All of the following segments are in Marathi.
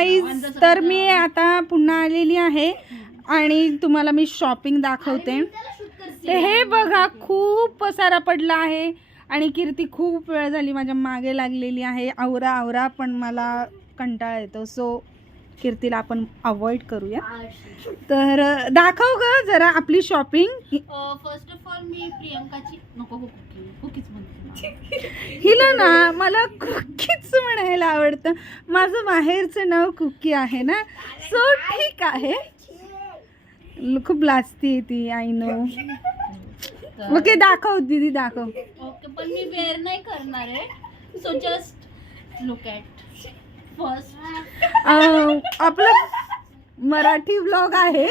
गाईज, तर मी आता पुन्हा आलेली आहे आणि तुम्हाला मी शॉपिंग दाखवते. ते हे बघा, खूप पसारा पडला आहे आणि कीर्ती खूप वेळ झाली माझ्या मागे लागलेली आहे. आवरा आवरा, पण मला कंटाळा येतो, सो कीर्तीला आपण अवॉइड करूया. तर दाखव ग जरा आपली शॉपिंग. फर्स्ट ऑफ ऑल मी प्रियंकाची नको कुकीज म्हणते. हिला ना मला कुकीच म्हणायला आवडतं. माझं बाहेरचं नाव कुकी आहे ना, सो ठीक आहे. खूप लाजती ती, आय नो. ओके दाखव दीदी, दाखव. ओके, पण मी वेअर नाही करणार आहे, so just look at first. आपलं मराठी ब्लॉग आहे.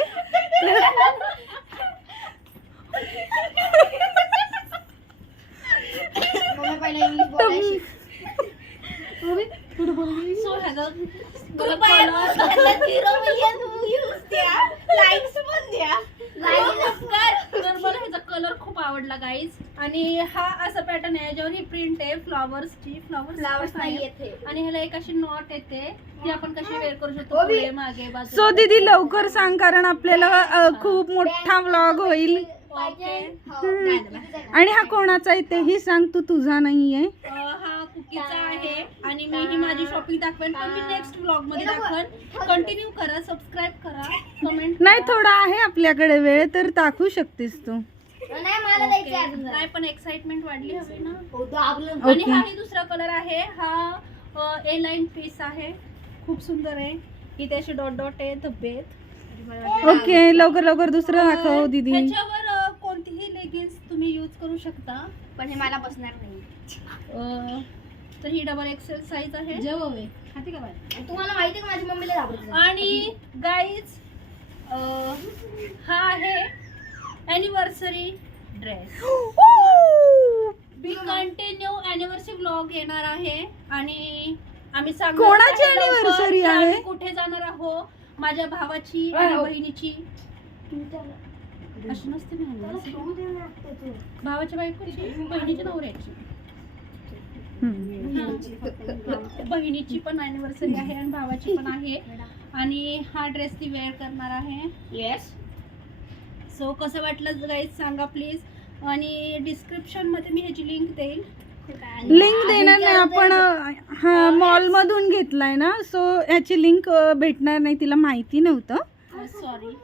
सो ह्याचा तर मला ह्याचा कलर खूप आवडला गाईज. आणि हा असा पॅटर्न आहे याच्यावर ही प्रिंट आहे फ्लॉवर्सची. फ्लॉवर्स नाही येते आणि ह्याला एक अशी नॉट येते, ती आपण कशी वेअर करू शकतो पुढे मागे बाजूला. सो दीदी लवकर सांग, कारण आपल्याला खूप मोठा व्लॉग होईल. आणि हा कोणाचा आहे तेही सांग, तू तुझा नाहीये. हा कुकीचा आहे आणि मी ही माझी शॉपिंग दाखवेन, पण मी नेक्स्ट व्लॉग मध्ये दाखवेन. कंटिन्यू करा, सबस्क्राईब करा, कमेंट नाही, थोडा आहे आपल्याकडे वेळ, तर दाखवू शकतेस तू. नाही, पण एक्साइटमेंट वाढली हवी ना. आणि हा ही दुसरा कलर आहे. हा ए लाईन पीस आहे, खूप सुंदर आहे. इथे असे डॉट डॉट आहे धब्बेत. ओके, लवकर लवकर दुसरं दाखव दीदी. ह्याच्यावर कोणतीही लेगिन्स तुम्ही यूज करू शकता, पण हे मला बसणार नाही. तर ही डबल एक्सेल साईज आहे. जेव्हा खाते का बाय. तुम्हाला माहिती आहे का माझी मम्मीला घाबरते. आणि गाईज हा आहे ॲनिव्हर्सरी ड्रेस. मी कंटिन्यू ॲनिव्हर्सरी व्लॉग येणार आहे आणि आम्ही सांगणार कोणाची आहे लवकर anniversary की आहे? आम्ही कुठे जाणार आहोत. माझ्या भावाची आणि बहिणीची. अशी नसते ना, भावाच्या बायकोची, बहिणीच्या नवऱ्याची. बहिणीची पण अॅनिव्हर्सरी आहे आणि भावाची पण आहे. आणि हा ड्रेस ती वेअर करणार आहे. येस. सो कसं वाटलं गाईज सांगा प्लीज. आणि डिस्क्रिप्शन मध्ये मी ह्याची लिंक देईल. लिंक देणार नाही आपण, हा मॉल मधून घेतलाय ना, सो याची लिंक भेटणार नाही. तिला माहिती नव्हतं. सॉरी.